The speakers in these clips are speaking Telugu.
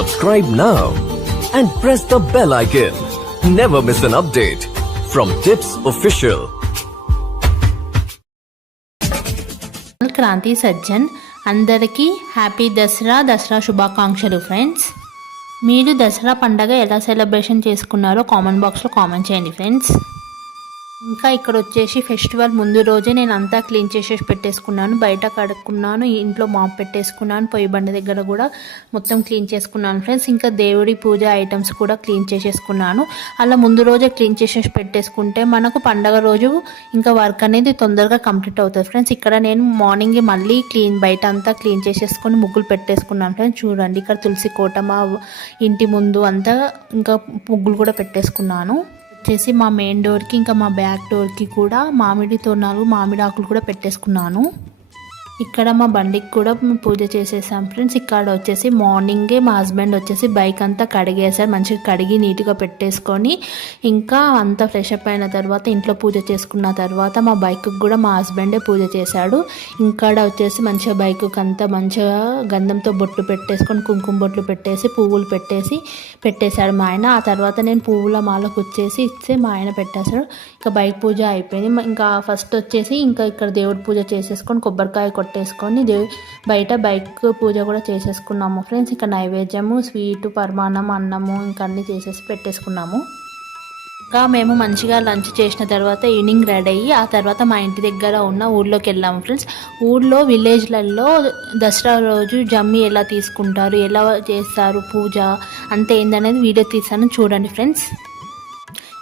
Subscribe now and press the bell icon. Never miss an update from Tips Official. Kranti Sajjan అందరికీ హ్యాపీ దసరా శుభాకాంక్షలు ఫ్రెండ్స్. మీరు దసరా పండగ ఎలా సెలబ్రేషన్ చేసుకున్నారో కామెంట్ బాక్స్లో కామెంట్ చేయండి ఫ్రెండ్స్. ఇంకా ఇక్కడ వచ్చేసి ఫెస్టివల్ ముందు రోజే నేను అంతా క్లీన్ చేసేసి పెట్టేసుకున్నాను. బయట కడుక్కున్నాను, ఇంట్లో మాప్ పెట్టేసుకున్నాను, పొయ్యి బండ దగ్గర కూడా మొత్తం క్లీన్ చేసుకున్నాను ఫ్రెండ్స్. ఇంకా దేవుడి పూజ ఐటమ్స్ కూడా క్లీన్ చేసేసుకున్నాను. అలా ముందు రోజే క్లీన్ చేసేసి పెట్టేసుకుంటే మనకు పండగ రోజు ఇంకా వర్క్ అనేది తొందరగా కంప్లీట్ అవుతుంది ఫ్రెండ్స్. ఇక్కడ నేను మార్నింగే మళ్ళీ బయట అంతా క్లీన్ చేసేసుకొని ముగ్గులు పెట్టేసుకున్నాను ఫ్రెండ్స్. చూడండి, ఇక్కడ తులసి కోట మా ఇంటి ముందు అంతా ఇంకా ముగ్గులు కూడా పెట్టేసుకున్నాను. వచ్చేసి మా మెయిన్ డోర్కి ఇంకా మా బ్యాక్ డోర్కి కూడా మామిడి తోరణాలు, మామిడి ఆకులు కూడా పెట్టేసుకున్నాను. ఇక్కడ మా బండికి కూడా పూజ చేసేసాం ఫ్రెండ్స్. ఇక్కడ వచ్చేసి మార్నింగే మా హస్బెండ్ వచ్చేసి బైక్ అంతా కడిగేసారు. మంచిగా కడిగి నీట్గా పెట్టేసుకొని ఇంకా అంతా ఫ్రెష్ అప్ అయిన తర్వాత ఇంట్లో పూజ చేసుకున్న తర్వాత మా బైక్కి కూడా మా హస్బెండే పూజ చేశాడు. ఇక్కడ వచ్చేసి మంచిగా బైక్కి అంతా మంచిగా గంధంతో బొట్లు పెట్టేసుకొని కుంకుమ బొట్లు పెట్టేసి పువ్వులు పెట్టేశాడు మా ఆయన. ఆ తర్వాత నేను పువ్వుల మాలకు వచ్చేసి ఇస్తే మా ఆయన పెట్టేశాడు. ఇంకా బైక్ పూజ అయిపోయింది. ఇంకా ఫస్ట్ వచ్చేసి ఇంకా ఇక్కడ దేవుడి పూజ చేసేసుకొని కొబ్బరికాయ కొట్టేసుకొని బయట బైక్ పూజ కూడా చేసేసుకున్నాము ఫ్రెండ్స్. ఇంకా నైవేద్యము, స్వీటు, పరమాన్నం, అన్నము ఇంకా అన్నీ చేసేసి పెట్టేసుకున్నాము. ఇంకా మేము మంచిగా లంచ్ చేసిన తర్వాత ఈవినింగ్ రెడీ అయ్యి ఆ తర్వాత మా ఇంటి దగ్గర ఉన్న ఊళ్ళోకి వెళ్ళాము ఫ్రెండ్స్. ఊళ్ళో విలేజ్లలో దసరా రోజు జమ్మి ఎలా తీసుకుంటారు, ఎలా చేస్తారు పూజ అంతే ఏందనేది వీడియో తీసాను, చూడండి ఫ్రెండ్స్.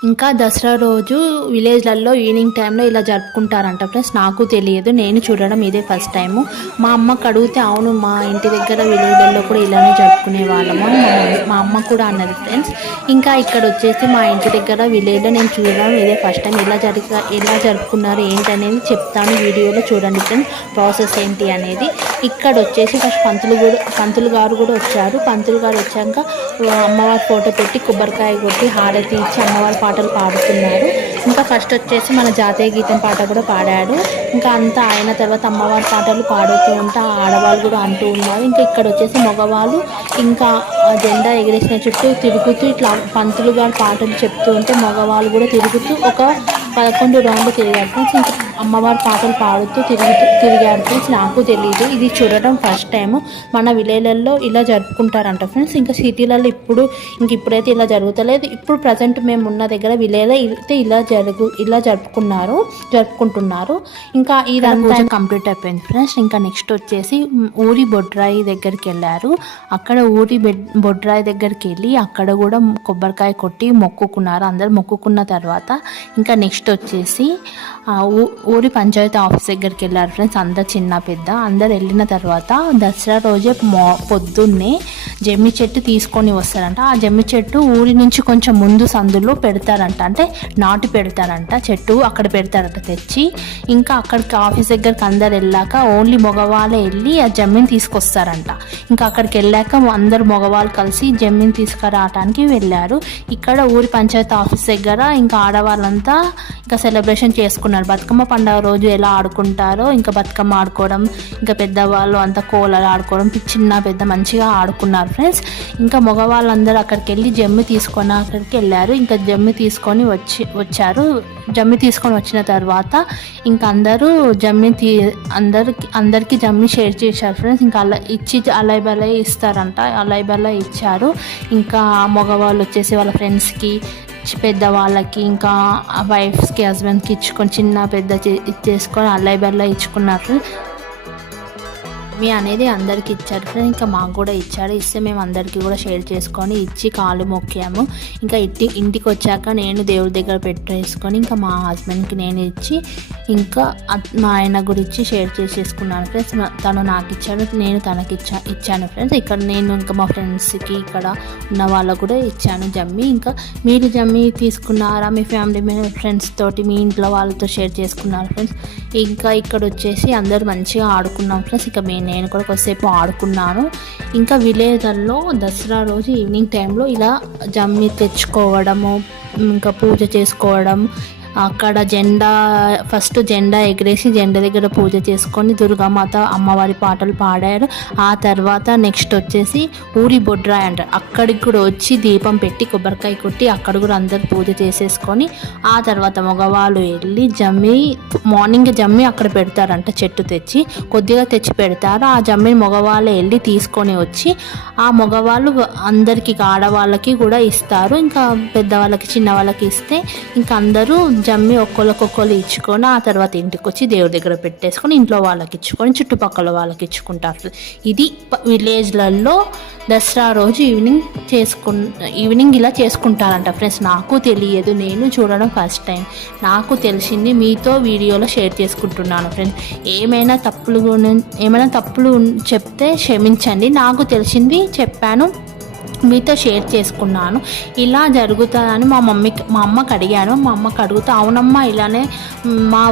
ఇంకా దసరా రోజు విలేజ్లలో ఈవినింగ్ టైంలో ఇలా జరుపుకుంటారంట ఫ్రెండ్స్. నాకు తెలియదు, నేను చూడడం ఇదే ఫస్ట్ టైము. మా అమ్మకు అడిగితే అవును మా ఇంటి దగ్గర విలేజ్లలో కూడా ఇలానే జరుపుకునే వాళ్ళము అని మా అమ్మ కూడా అన్నది ఫ్రెండ్స్. ఇంకా ఇక్కడ వచ్చేసి మా ఇంటి దగ్గర విలేజ్లో నేను చూడడం ఇదే ఫస్ట్ టైం. ఎలా జరుపుకున్నారు ఏంటనేది చెప్తాను వీడియోలో, చూడండి ఫ్రెండ్స్ ప్రాసెస్ ఏంటి అనేది. ఇక్కడ వచ్చేసి ఫస్ట్ పంతులు గారు కూడా వచ్చారు. పంతులు గారు వచ్చాక అమ్మవారి ఫోటో పెట్టి కొబ్బరికాయ కొట్టి హారతి ఇచ్చి అమ్మవారి పాటలు పాడుతున్నారు. ఇంకా ఫస్ట్ వచ్చేసి మన జాతీయ గీతం పాట కూడా పాడాడు. ఇంకా అంతా అయిన తర్వాత అమ్మవారి పాటలు పాడుతూ ఉంటే ఆడవాళ్ళు కూడా అంటూ ఉన్నారు. ఇంకా ఇక్కడ వచ్చేసి మగవాళ్ళు ఇంకా జెండా ఎగిరేసిన చుట్టూ తిరుగుతూ ఇట్లా పంతులు గారు పాటలు చెప్తూ ఉంటే మగవాళ్ళు కూడా తిరుగుతూ ఒక 11 రౌండ్లు తిరిగారు ఫ్రెండ్స్. ఇంకా అమ్మవారి పాటలు పాడుతూ తిరిగారు ఫ్రెండ్స్. నాకు తెలియదు, ఇది చూడడం ఫస్ట్ టైము. మన విలేజ్లలో ఇలా జరుపుకుంటారంట ఫ్రెండ్స్. ఇంకా సిటీలలో ఇప్పుడైతే ఇలా జరుగుతలేదు. ఇప్పుడు ప్రజెంట్ మేము ఉన్న దగ్గర విలేజ్లో అయితే ఇలా జరుపుకుంటున్నారు. ఇంకా ఇదంతా కంప్లీట్ అయిపోయింది ఫ్రెండ్స్. ఇంకా నెక్స్ట్ వచ్చేసి ఊరి బొడ్రాయి దగ్గరికి వెళ్ళారు. అక్కడ ఊరి బొడ్రాయి దగ్గరికి వెళ్ళి అక్కడ కూడా కొబ్బరికాయ కొట్టి మొక్కుకున్నారు. అందరు మొక్కుకున్న తర్వాత ఇంకా నెక్స్ట్ వచ్చేసి ఊరి పంచాయతీ ఆఫీస్ దగ్గరికి వెళ్ళారు ఫ్రెండ్స్. అందరు చిన్న పెద్ద అందరు వెళ్ళిన తర్వాత దసరా రోజే పొద్దున్నే జమ్మి చెట్టు తీసుకొని వస్తారంట. ఆ జమ్మి చెట్టు ఊరి నుంచి కొంచెం ముందు సందులో పెడతారంట, అంటే నాటి పెడతారంట చెట్టు, అక్కడ పెడతారంట తెచ్చి. ఇంకా అక్కడికి ఆఫీస్ దగ్గరికి అందరు వెళ్ళాక ఓన్లీ మగవాళ్ళే వెళ్ళి ఆ జమ్మిని తీసుకొస్తారంట. ఇంకా అక్కడికి వెళ్ళాక అందరు మగవాళ్ళు కలిసి జమ్మిని తీసుకురావడానికి వెళ్ళారు. ఇక్కడ ఊరి పంచాయతీ ఆఫీస్ దగ్గర ఇంకా ఆడవాళ్ళంతా ఇంకా సెలబ్రేషన్ చేసుకున్నారు. బతుకమ్మ పండుగ రోజు ఎలా ఆడుకుంటారో ఇంకా బతుకమ్మ ఆడుకోవడం, ఇంకా పెద్దవాళ్ళు అంతా కోలలు ఆడుకోవడం, చిన్న పెద్ద మంచిగా ఆడుకున్నారు ఫ్రెండ్స్. ఇంకా మగవాళ్ళందరూ అక్కడికి వెళ్ళి జమ్మి తీసుకొని అక్కడికి వెళ్ళారు. ఇంకా జమ్మి తీసుకొని వచ్చారు. జమ్మి తీసుకొని వచ్చిన తర్వాత ఇంకా అందరూ అందరికీ జమ్మి షేర్ చేశారు ఫ్రెండ్స్. ఇంకా అలై బలై ఇస్తారంట, అలై బలై ఇచ్చారు. ఇంకా మగవాళ్ళు వచ్చేసి వాళ్ళ ఫ్రెండ్స్కి, పెద్దవాళ్ళకి, ఇంకా వైఫ్స్కి, హస్బెండ్కి ఇచ్చుకొని చిన్న పెద్ద ఇచ్చేసుకొని అల్లై బెల్ల ఇచ్చుకున్నారు. మీ అనేది అందరికి ఇచ్చారు ఫ్రెండ్స్. ఇంకా మాకు కూడా ఇచ్చారు. ఇస్తే మేము అందరికీ కూడా షేర్ చేసుకొని ఇచ్చి కాళ్ళు మొక్కాము. ఇంకా ఇంటికి వచ్చాక నేను దేవుడి దగ్గర పెట్టేసుకొని ఇంకా మా హస్బెండ్కి నేను ఇచ్చి ఇంకా మా ఆయన గురించి షేర్ చేసేసుకున్నాను ఫ్రెండ్స్. తను నాకు ఇచ్చాడు, నేను తనకి ఇచ్చాను ఫ్రెండ్స్. ఇక్కడ నేను ఇంకా మా ఫ్రెండ్స్కి ఇక్కడ ఉన్న వాళ్ళకు కూడా ఇచ్చాను జమ్మి. ఇంకా మీరు జమ్మి తీసుకున్నారా మీ ఫ్యామిలీ ఫ్రెండ్స్ తోటి, మీ ఇంట్లో వాళ్ళతో షేర్ చేసుకున్నారు ఫ్రెండ్స్. ఇంకా ఇక్కడ వచ్చేసి అందరూ మంచిగా ఆడుకున్నాం ఫ్రెండ్స్. ఇక నేను కూడా కొద్దిసేపు ఆడుకున్నాను. ఇంకా విలేజ్లలో దసరా రోజు ఈవినింగ్ టైంలో ఇలా జమ్మి తెచ్చుకోవడము, ఇంకా పూజ చేసుకోవడం, అక్కడ ఫస్ట్ జెండా ఎగిరేసి జెండా దగ్గర పూజ చేసుకొని దుర్గామాత అమ్మవారి పాటలు పాడారు. ఆ తర్వాత నెక్స్ట్ వచ్చేసి ఊరి బొడ్రాయి అంటారు, అక్కడికి కూడా వచ్చి దీపం పెట్టి కొబ్బరికాయ కొట్టి అక్కడ కూడా అందరు పూజ చేసేసుకొని ఆ తర్వాత మగవాళ్ళు వెళ్ళి మార్నింగ్ జమ్మి అక్కడ పెడతారంట, చెట్టు తెచ్చి కొద్దిగా తెచ్చి పెడతారు. ఆ జమ్మిని మగవాళ్ళు వెళ్ళి తీసుకొని వచ్చి ఆ మగవాళ్ళు అందరికి ఆడవాళ్ళకి కూడా ఇస్తారు. ఇంకా పెద్దవాళ్ళకి చిన్నవాళ్ళకి ఇస్తే ఇంకా అందరూ జమ్మి ఒక్కొక్కరు ఇచ్చుకొని ఆ తర్వాత ఇంటికి వచ్చి దేవుడి దగ్గర పెట్టేసుకొని ఇంట్లో వాళ్ళకి ఇచ్చుకొని చుట్టుపక్కల వాళ్ళకి ఇచ్చుకుంటారు. ఇది విలేజ్లలో దసరా రోజు ఈవినింగ్ ఇలా చేసుకుంటారంట ఫ్రెండ్స్. నాకు తెలియదు, నేను చూడడం ఫస్ట్ టైం. నాకు తెలిసింది మీతో వీడియోలో షేర్ చేసుకుంటున్నాను ఫ్రెండ్స్. ఏమైనా తప్పులు చెప్తే క్షమించండి. నాకు తెలిసింది చెప్పాను, మీతో షేర్ చేసుకున్నాను. ఇలా జరుగుతుందని మా అమ్మకి అడిగాను. మా అమ్మకి అడుగుతా అవునమ్మా ఇలానే మా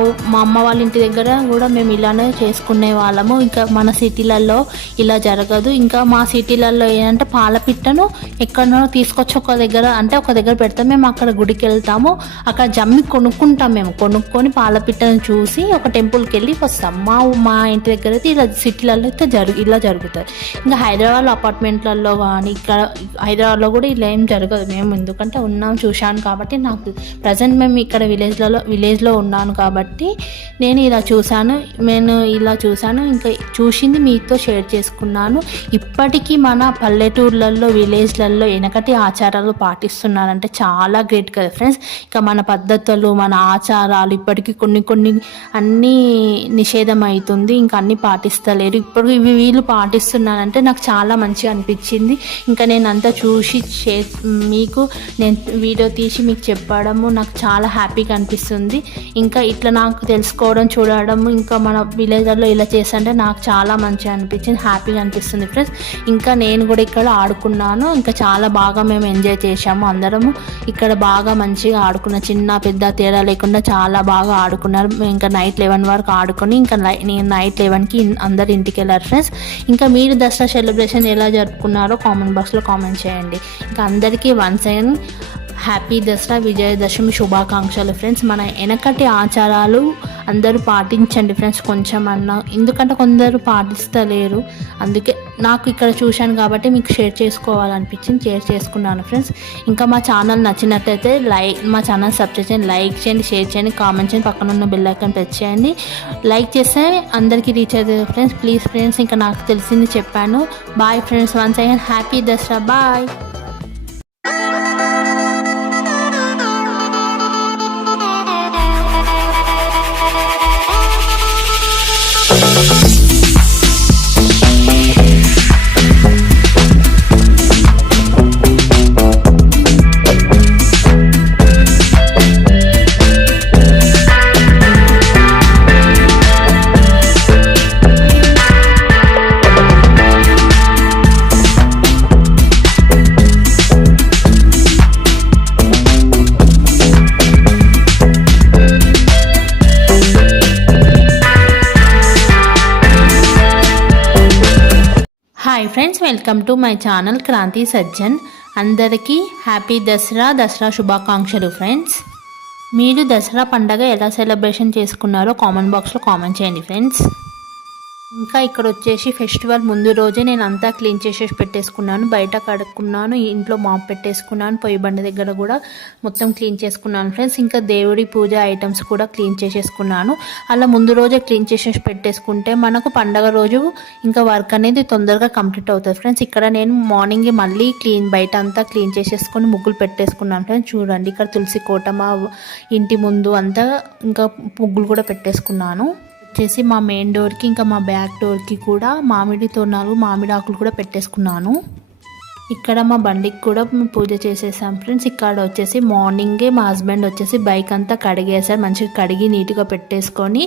అమ్మ వాళ్ళ ఇంటి దగ్గర కూడా మేము ఇలానే చేసుకునే వాళ్ళము, ఇంకా మన సిటీలలో ఇలా జరగదు. ఇంకా మా సిటీలలో ఏంటంటే పాలపిట్టను ఎక్కడనో తీసుకొచ్చి ఒక దగ్గర పెడతాం. మేము అక్కడ గుడికి వెళ్తాము, అక్కడ జమ్మి కొనుక్కుంటాం. మేము కొనుక్కొని పాలపిట్టను చూసి ఒక టెంపుల్కి వెళ్ళి వస్తాం. మా ఇంటి దగ్గర అయితే ఇలా సిటీలలో అయితే ఇలా జరుగుతుంది. ఇంకా హైదరాబాద్ అపార్ట్మెంట్లలో కానీ ఇక్కడ హైదరాబాద్లో కూడా ఇలా ఏం జరగదు. మేము ఎందుకంటే చూశాను కాబట్టి నాకు ప్రజెంట్ మేము ఇక్కడ విలేజ్లో ఉన్నాను కాబట్టి నేను ఇలా చూశాను. ఇంకా చూసింది మీతో షేర్ చేసుకున్నాను. ఇప్పటికీ మన పల్లెటూర్లలో విలేజ్లలో వెనకటి ఆచారాలు పాటిస్తున్నారంటే చాలా గ్రేట్ కదా ఫ్రెండ్స్. ఇంకా మన పద్ధతులు మన ఆచారాలు ఇప్పటికీ కొన్ని అన్నీ నిషేధం అవుతుంది, ఇంకా అన్నీ పాటిస్తలేరు. ఇప్పుడు వీళ్ళు పాటిస్తున్నారంటే నాకు చాలా మంచిగా అనిపించింది. ఇంకా నేను అంతా చూసి మీకు నేను వీడియో తీసి మీకు చెప్పడము నాకు చాలా హ్యాపీగా అనిపిస్తుంది. ఇంకా ఇట్లా నాకు తెలుసుకోవడం చూడడం ఇంకా మన విలేజ్లో ఇలా చేస్తుంటే నాకు చాలా మంచిగా అనిపించింది, హ్యాపీగా అనిపిస్తుంది ఫ్రెండ్స్. ఇంకా నేను కూడా ఇక్కడ ఆడుకున్నాను. ఇంకా చాలా బాగా మేము ఎంజాయ్ చేసాము. అందరము ఇక్కడ బాగా మంచిగా ఆడుకున్న, చిన్న పెద్ద తేడా లేకుండా చాలా బాగా ఆడుకున్నారు. ఇంకా నైట్ 11 వరకు ఆడుకొని ఇంకా నేను నైట్ 11కి అందరు ఇంటికి వెళ్ళారు ఫ్రెండ్స్. ఇంకా మీరు దసరా సెలబ్రేషన్ ఎలా జరుపుకున్నారో కామెంట్ బాక్స్లో కామెంట్ చేయండి. ఇంకా అందరికీ once again happy Dasara Vijayadashami శుభాకాంక్షలు ఫ్రెండ్స్. మన వెనకటి ఆచారాలు అందరూ పాటించండి ఫ్రెండ్స్ కొంచెం అన్నా, ఎందుకంటే కొందరు పాటిస్తలేరు. అందుకే నాకు ఇక్కడ చూశాను కాబట్టి మీకు షేర్ చేసుకోవాలనిపించింది, షేర్ చేసుకున్నాను ఫ్రెండ్స్. ఇంకా మా ఛానల్ నచ్చినట్లయితే మా ఛానల్ సబ్స్క్రైబ్ చేయండి, లైక్ చేయండి, షేర్ చేయండి, కామెంట్ చేయండి, పక్కన ఉన్న బెల్ ఐకాన్ ప్రెస్ చేయండి. లైక్ చేస్తే అందరికీ రీచ్ అవుతుంది ఫ్రెండ్స్. ప్లీజ్ ఫ్రెండ్స్, ఇంకా నాకు తెలిసింది చెప్పాను. Bye friends, once again happy Dasara, bye. Hi friends, welcome to my channel Kranthi Sajjan. అందరికీ హ్యాపీ దసరా శుభాకాంక్షలు ఫ్రెండ్స్. మీరు దసరా పండగ ఎలా సెలబ్రేషన్ చేసుకున్నారో కామెంట్ బాక్స్లో కామెంట్ చేయండి ఫ్రెండ్స్. ఇంకా ఇక్కడ వచ్చేసి ఫెస్టివల్ ముందు రోజే నేను అంతా క్లీన్ చేసేసి పెట్టేసుకున్నాను. బయట కడుక్కున్నాను, ఇంట్లో మాప్ పెట్టేసుకున్నాను, పొయ్యి బండి దగ్గర కూడా మొత్తం క్లీన్ చేసుకున్నాను ఫ్రెండ్స్. ఇంకా దేవుడి పూజ ఐటమ్స్ కూడా క్లీన్ చేసేసుకున్నాను. అలా ముందు రోజే క్లీన్ చేసేసి పెట్టేసుకుంటే మనకు పండగ రోజు ఇంకా వర్క్ అనేది తొందరగా కంప్లీట్ అవుతుంది ఫ్రెండ్స్. ఇక్కడ నేను మార్నింగ్ మళ్ళీ బయట అంతా క్లీన్ చేసేసుకొని ముగ్గులు పెట్టేసుకున్నాను ఫ్రెండ్స్. చూడండి, ఇక్కడ తులసి కోట మా ఇంటి ముందు అంతా ఇంకా ముగ్గులు కూడా పెట్టేసుకున్నాను. వచ్చేసి మా మెయిన్ డోర్కి ఇంకా మా బ్యాక్ డోర్కి కూడా మామిడి తోరణాలు, మామిడి ఆకులు కూడా పెట్టేసుకున్నాను. ఇక్కడ మా బండికి కూడా పూజ చేసేసాం ఫ్రెండ్స్. ఇక్కడ వచ్చేసి మార్నింగే మా హస్బెండ్ వచ్చేసి బైక్ అంతా కడిగేసారు, మంచిగా కడిగి నీట్గా పెట్టేసుకొని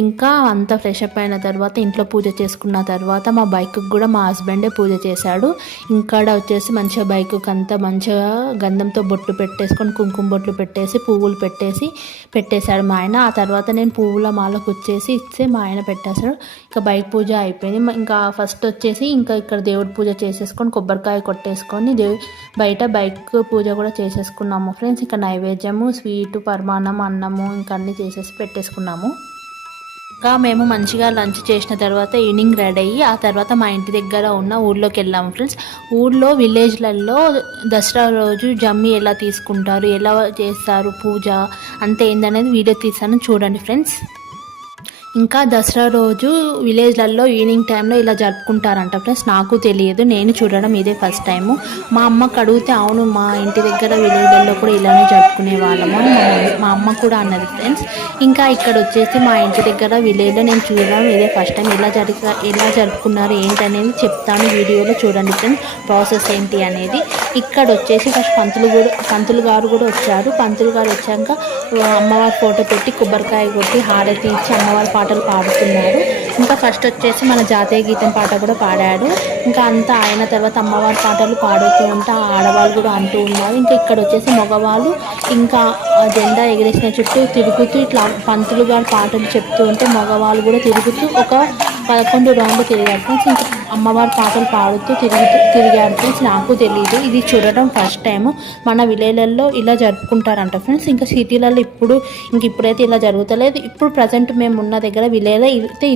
ఇంకా అంతా ఫ్రెష్ అప్ అయిన తర్వాత ఇంట్లో పూజ చేసుకున్న తర్వాత మా బైక్కి కూడా మా హస్బెండే పూజ చేశాడు. ఇక్కడ వచ్చేసి మంచిగా బైక్కి అంతా మంచిగా గంధంతో బొట్టు పెట్టేసుకొని కుంకుమ బొట్లు పెట్టేసి పువ్వులు పెట్టేశాడు మా ఆయన. ఆ తర్వాత నేను పువ్వుల మాలకు వచ్చేసి ఇస్తే మా ఆయన పెట్టేశాడు. ఇంకా బైక్ పూజ అయిపోయింది. ఇంకా ఫస్ట్ వచ్చేసి ఇంకా ఇక్కడ దేవుడి పూజ చేసేసుకొని కొబ్బరికాయ కొట్టేసుకొని బయట బైక్ పూజ కూడా చేసేసుకున్నాము ఫ్రెండ్స్. ఇంకా నైవేద్యము, స్వీటు, పరమాన్నం, అన్నము ఇంకా అన్నీ చేసేసి పెట్టేసుకున్నాము. ఇంకా మేము మంచిగా లంచ్ చేసిన తర్వాత ఈవినింగ్ రెడీ అయ్యి ఆ తర్వాత మా ఇంటి దగ్గర ఉన్న ఊర్లోకి వెళ్ళాము ఫ్రెండ్స్. ఊర్లో విలేజ్లలో దసరా రోజు జమ్మి ఎలా తీసుకుంటారు, ఎలా చేస్తారు పూజ అంతే ఏందనేది వీడియో తీసాను, చూడండి ఫ్రెండ్స్. ఇంకా దసరా రోజు విలేజ్లలో ఈవినింగ్ టైంలో ఇలా జరుపుకుంటారంట ఫ్రెండ్స్. నాకు తెలియదు, నేను చూడడం ఇదే ఫస్ట్ టైము. మా అమ్మకు అడిగితే అవును మా ఇంటి దగ్గర విలేజ్లలో కూడా ఇలానే జరుపుకునే వాళ్ళము మా అమ్మ కూడా అన్నది ఫ్రెండ్స్. ఇంకా ఇక్కడ వచ్చేసి మా ఇంటి దగ్గర విలేజ్లో నేను చూడడం ఇదే ఫస్ట్ టైం. ఎలా జరుపుకున్నారు ఏంటనేది చెప్తాను, వీడియోలో చూడండి ఫ్రెండ్స్ ప్రాసెస్ ఏంటి అనేది. ఇక్కడ వచ్చేసి ఫస్ట్ పంతులు గారు కూడా వచ్చారు. పంతులు గారు వచ్చాక అమ్మవారి ఫోటో పెట్టి కొబ్బరికాయ కొట్టి హారతి ఇచ్చి అమ్మవారి పాటలు పాడుతున్నారు. ఇంకా ఫస్ట్ వచ్చేసి మన జాతీయ గీతం పాట కూడా పాడాడు. ఇంకా అంతా అయిన తర్వాత అమ్మవారి పాటలు పాడుతూ ఉంటే ఆడవాళ్ళు కూడా అంటూ ఉన్నారు. ఇంకా ఇక్కడ వచ్చేసి మగవాళ్ళు ఇంకా జెండా ఎగిరేసిన చుట్టూ తిరుగుతూ ఇట్లా పంతులు గారు పాటలు చెప్తూ ఉంటే మగవాళ్ళు కూడా తిరుగుతూ ఒక 11 రౌండ్లు తిరిగారు ఫ్రెండ్స్. ఇంకా అమ్మవారి పాటలు పాడుతూ తిరిగారు ఫ్రెండ్స్. నాకు తెలియదు, ఇది చూడడం ఫస్ట్ టైము. మన విలేజ్లలో ఇలా జరుపుకుంటారంట ఫ్రెండ్స్. ఇంకా సిటీలలో ఇప్పుడైతే ఇలా జరుగుతలేదు. ఇప్పుడు ప్రజెంట్ మేము ఉన్న దగ్గర విలేజ్లో అయితే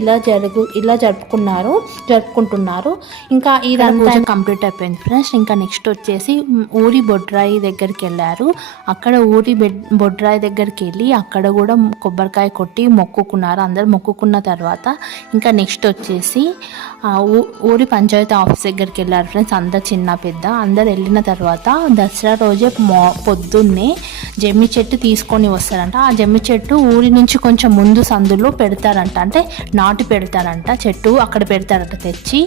ఇలా జరుపుకుంటున్నారు. ఇంకా ఇదంతా కంప్లీట్ అయిపోయింది ఫ్రెండ్స్. ఇంకా నెక్స్ట్ వచ్చేసి ఊరి బొడ్రాయి దగ్గరికి వెళ్ళారు. అక్కడ ఊరి బొడ్రాయి దగ్గరికి వెళ్ళి అక్కడ కూడా కొబ్బరికాయ కొట్టి మొక్కుకున్నారు. అందరు మొక్కుకున్న తర్వాత ఇంకా నెక్స్ట్ వచ్చేసి ఊరి పంచాయతీ ఆఫీస్ దగ్గరికి వెళ్ళారు ఫ్రెండ్స్. అందరు చిన్న పెద్ద అందరు వెళ్ళిన తర్వాత దసరా రోజే పొద్దున్నే జమ్మి చెట్టు తీసుకొని వస్తారంట. ఆ జమ్మి చెట్టు ఊరి నుంచి కొంచెం ముందు సందులో పెడతారంట, అంటే నాటు పెడతారంట, చెట్టు అక్కడ పెడతారంట తెచ్చి.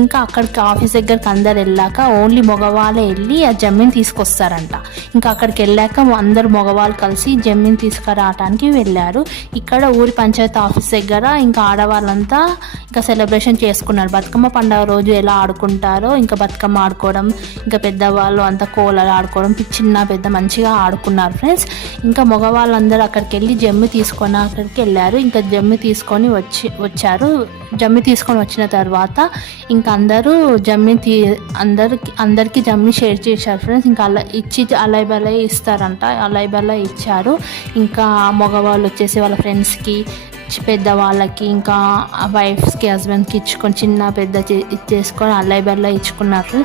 ఇంకా అక్కడికి ఆఫీస్ దగ్గరికి అందరు వెళ్ళాక ఓన్లీ మగవాళ్ళే వెళ్ళి ఆ జమ్మిని తీసుకొస్తారంట. ఇంకా అక్కడికి వెళ్ళాక అందరు మగవాళ్ళు కలిసి జమ్మిని తీసుకురావడానికి వెళ్ళారు. ఇక్కడ ఊరి పంచాయతీ ఆఫీస్ దగ్గర ఇంకా ఆడవాళ్ళంతా ఇంకా సెలబ్రేషన్ చేసుకున్నారు. బతుకమ్మ పండుగ రోజు ఎలా ఆడుకుంటారో ఇంకా బతుకమ్మ ఆడుకోవడం, ఇంకా పెద్దవాళ్ళు అంతా కోలలు ఆడుకోవడం, చిన్న పెద్ద మంచిగా ఆడుకున్నారు ఫ్రెండ్స్. ఇంకా మగవాళ్ళందరూ అక్కడికి వెళ్ళి జమ్మి తీసుకొని అక్కడికి వెళ్ళారు. ఇంకా జమ్మి తీసుకొని వచ్చారు. జమ్మి తీసుకొని వచ్చిన తర్వాత ఇంకా అందరూ అందరికీ జమ్మి షేర్ చేశారు ఫ్రెండ్స్. ఇంకా అలా బలై ఇస్తారంట, అలా బలై ఇచ్చారు. ఇంకా మగవాళ్ళు వచ్చేసి వాళ్ళ ఫ్రెండ్స్కి, పెద్దవాళ్ళకి, ఇంకా వైఫ్స్కి, హస్బెండ్కి ఇచ్చుకొని చిన్న పెద్ద ఇచ్చేసుకొని అల్లై బల్ల ఇచ్చుకున్నారు.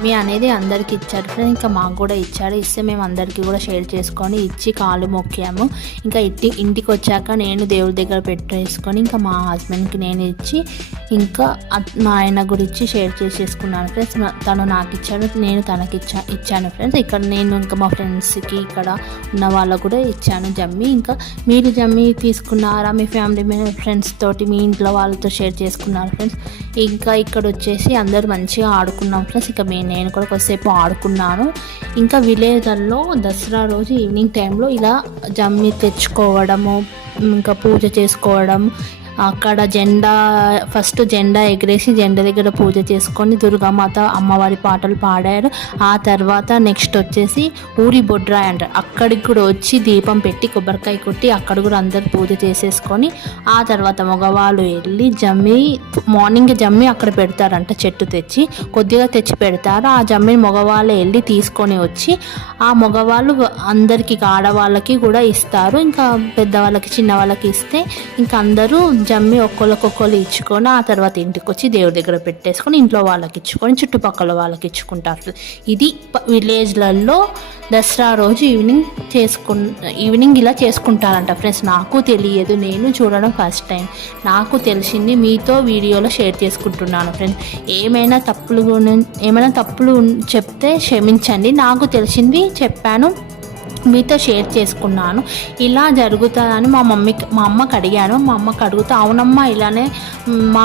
మీ అనేది అందరికి ఇచ్చారు ఫ్రెండ్స్. ఇంకా మాకు కూడా ఇచ్చాడు. ఇస్తే మేము అందరికీ కూడా షేర్ చేసుకొని ఇచ్చి కాళ్ళు మొక్కాము. ఇంకా ఇంటికి వచ్చాక నేను దేవుడి దగ్గర పెట్టేసుకొని ఇంకా మా హస్బెండ్కి నేను ఇచ్చి ఇంకా మా ఆయన గురించి షేర్ చేసేసుకున్నాను ఫ్రెండ్స్. తను నాకు ఇచ్చాడు, నేను తనకి ఇచ్చాను ఫ్రెండ్స్. ఇక్కడ నేను ఇంకా మా ఫ్రెండ్స్కి ఇక్కడ ఉన్న వాళ్ళకు కూడా ఇచ్చాను జమ్మి. ఇంకా మీరు జమ్మి తీసుకున్నారా మీ ఫ్యామిలీ ఫ్రెండ్స్ తోటి, మీ ఇంట్లో వాళ్ళతో షేర్ చేసుకున్నారు ఫ్రెండ్స్. ఇంకా ఇక్కడ వచ్చేసి అందరూ మంచిగా ఆడుకున్నాం ఫ్రెండ్స్. ఇక నేను కూడా కొద్దిసేపు ఆడుకున్నాను. ఇంకా విలేజ్లలో దసరా రోజు ఈవినింగ్ టైంలో ఇలా జమ్మి తెచ్చుకోవడము, ఇంకా పూజ చేసుకోవడం, అక్కడ ఫస్ట్ జెండా ఎగిరేసి జెండా దగ్గర పూజ చేసుకొని దుర్గామాత అమ్మవారి పాటలు పాడారు. ఆ తర్వాత నెక్స్ట్ వచ్చేసి ఊరి బొడ్రాయి అంటారు, అక్కడికి కూడా వచ్చి దీపం పెట్టి కొబ్బరికాయ కొట్టి అక్కడ కూడా అందరు పూజ చేసేసుకొని ఆ తర్వాత మగవాళ్ళు వెళ్ళి మార్నింగ్ జమ్మి అక్కడ పెడతారంట, చెట్టు తెచ్చి కొద్దిగా తెచ్చి పెడతారు. ఆ జమ్మిని మగవాళ్ళు వెళ్ళి తీసుకొని వచ్చి ఆ మగవాళ్ళు అందరికీ ఆడవాళ్ళకి కూడా ఇస్తారు. ఇంకా పెద్దవాళ్ళకి చిన్నవాళ్ళకి ఇస్తే ఇంకా అందరూ జమ్మి ఒక్కొక్కరు ఇచ్చుకొని ఆ తర్వాత ఇంటికి వచ్చి దేవుడి దగ్గర పెట్టేసుకొని ఇంట్లో వాళ్ళకి ఇచ్చుకొని చుట్టుపక్కల వాళ్ళకి ఇచ్చుకుంటారు. ఇది విలేజ్లలో దసరా రోజు ఈవినింగ్ ఇలా చేసుకుంటారంట ఫ్రెండ్స్. నాకు తెలియదు, నేను చూడడం ఫస్ట్ టైం. నాకు తెలిసింది మీతో వీడియోలో షేర్ చేసుకుంటున్నాను ఫ్రెండ్స్. ఏమైనా తప్పులు చెప్తే క్షమించండి. నాకు తెలిసింది చెప్పాను, మీతో షేర్ చేసుకున్నాను. ఇలా జరుగుతుందని మా అమ్మకి అడిగాను. మా అమ్మకి అడిగితే అవునమ్మా ఇలానే మా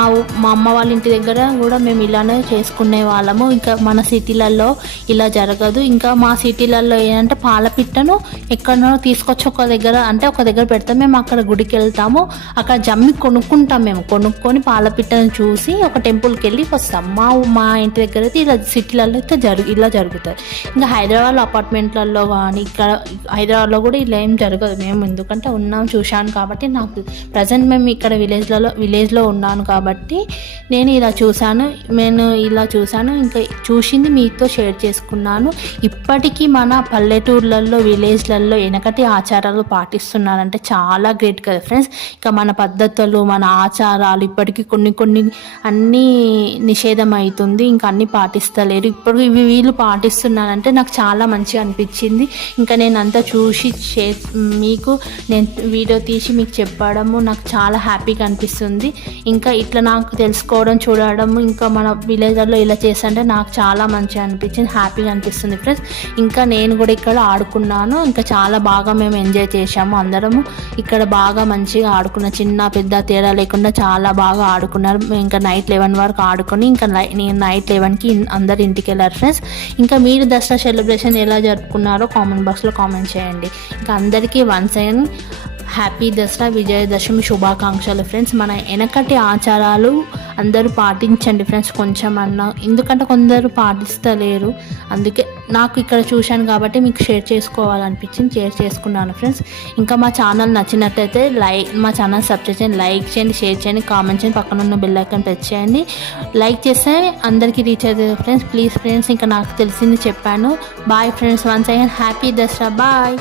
అమ్మ వాళ్ళ ఇంటి దగ్గర కూడా మేము ఇలానే చేసుకునే వాళ్ళము, ఇంకా మన సిటీలలో ఇలా జరగదు. ఇంకా మా సిటీలలో ఏంటంటే పాలపిట్టను ఎక్కడనో తీసుకొచ్చి ఒక దగ్గర పెడతాం. మేము అక్కడ గుడికి వెళ్తాము, అక్కడ జమ్మి కొనుక్కుంటాం. మేము కొనుక్కొని పాలపిట్టను చూసి ఒక టెంపుల్కి వెళ్ళి వస్తాం. మా ఇంటి దగ్గర అయితే ఇలా సిటీలలో అయితే ఇలా జరుగుతుంది. ఇంకా హైదరాబాద్ అపార్ట్మెంట్లలో కానీ హైదరాబాద్లో కూడా ఇలా ఏం జరగదు. మేము ఎందుకంటే ఉన్నాం, చూశాను కాబట్టి నాకు ప్రజెంట్ మేము ఇక్కడ విలేజ్లో ఉన్నాను కాబట్టి నేను ఇలా చూశాను. ఇంకా చూసింది మీతో షేర్ చేసుకున్నాను. ఇప్పటికీ మన పల్లెటూర్లలో విలేజ్లలో వెనకటి ఆచారాలు పాటిస్తున్నారంటే చాలా గ్రేట్ కదా ఫ్రెండ్స్. ఇంకా మన పద్ధతులు, మన ఆచారాలు ఇప్పటికీ కొన్ని అన్నీ నిషేధం అవుతుంది, ఇంకా అన్నీ పాటిస్తలేరు. ఇప్పుడు ఇవి వీళ్ళు పాటిస్తున్నారంటే నాకు చాలా మంచిగా అనిపించింది. ఇంకా నేను అంతా చూసి మీకు నేను వీడియో తీసి మీకు చెప్పడము నాకు చాలా హ్యాపీగా అనిపిస్తుంది. ఇంకా ఇట్లా నాకు తెలుసుకోవడం, చూడడం, ఇంకా మన విలేజ్లో ఇలా చేస్తుంటే నాకు చాలా మంచిగా అనిపించింది, హ్యాపీగా అనిపిస్తుంది ఫ్రెండ్స్. ఇంకా నేను కూడా ఇక్కడ ఆడుకున్నాను. ఇంకా చాలా బాగా మేము ఎంజాయ్ చేసాము. అందరము ఇక్కడ బాగా మంచిగా ఆడుకున్న, చిన్న పెద్ద తేడా లేకుండా చాలా బాగా ఆడుకున్నారు. ఇంకా నైట్ 11 వరకు ఆడుకొని ఇంకా నేను నైట్ 11కి అందరు ఇంటికి వెళ్ళారు ఫ్రెండ్స్. ఇంకా మీరు దసరా సెలబ్రేషన్ ఎలా జరుపుకున్నారో కామెంట్ బాక్స్లో కామెంట్ చేయండి. ఇంకా అందరికీ once again happy Dasara, Vijayadashami శుభాకాంక్షలు ఫ్రెండ్స్. మన వెనకటి ఆచారాలు అందరూ పాటించండి ఫ్రెండ్స్ కొంచెం అన్నా, ఎందుకంటే కొందరు పాటిస్తలేరు. అందుకే నాకు ఇక్కడ చూశాను కాబట్టి మీకు షేర్ చేసుకోవాలనిపించింది, షేర్ చేసుకున్నాను ఫ్రెండ్స్. ఇంకా మా ఛానల్ నచ్చినట్టయితే మా ఛానల్ సబ్స్క్రైబ్ చేయండి, లైక్ చేయండి, షేర్ చేయండి, కామెంట్ చేయండి, పక్కన ఉన్న బెల్ ఐకాన్ ప్రెస్ చేయండి. లైక్ చేస్తే అందరికీ రీచ్ అవుతుంది ఫ్రెండ్స్. ప్లీజ్ ఫ్రెండ్స్, ఇంకా నాకు తెలిసింది చెప్పాను. Bye friends, once again happy Dasara, bye.